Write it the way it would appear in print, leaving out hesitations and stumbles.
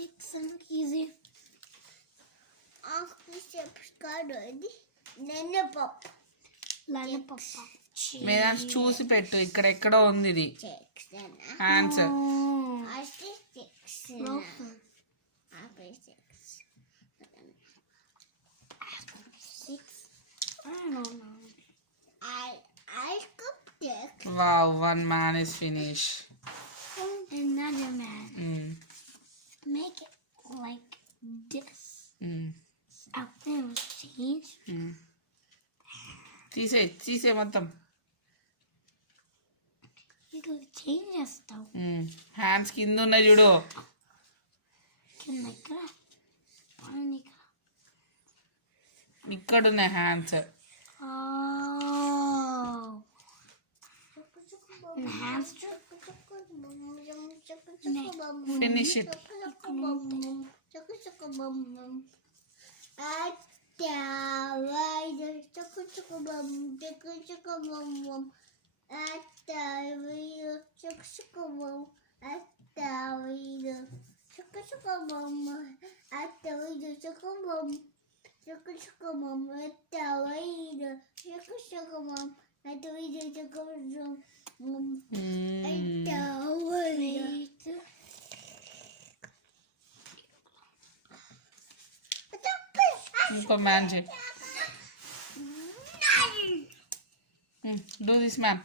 6 and easy. Vedansh చూసి పెట్టు, ఇక్కడ ఎక్కడో ఉంది ఇది answer. Wow, one man is finished. Another man. Make it like this. Out there was change. తీసే మొత్తం. It'll change చేస్తావు. హ్యాండ్స్ కింద ఉన్నాయి చూడు. కింద ఇక్కడ ఉన్నాయి హ్యాండ్స్. Hands. Finish it. ఇంకో మ్యాన్ చేయి. Do this man.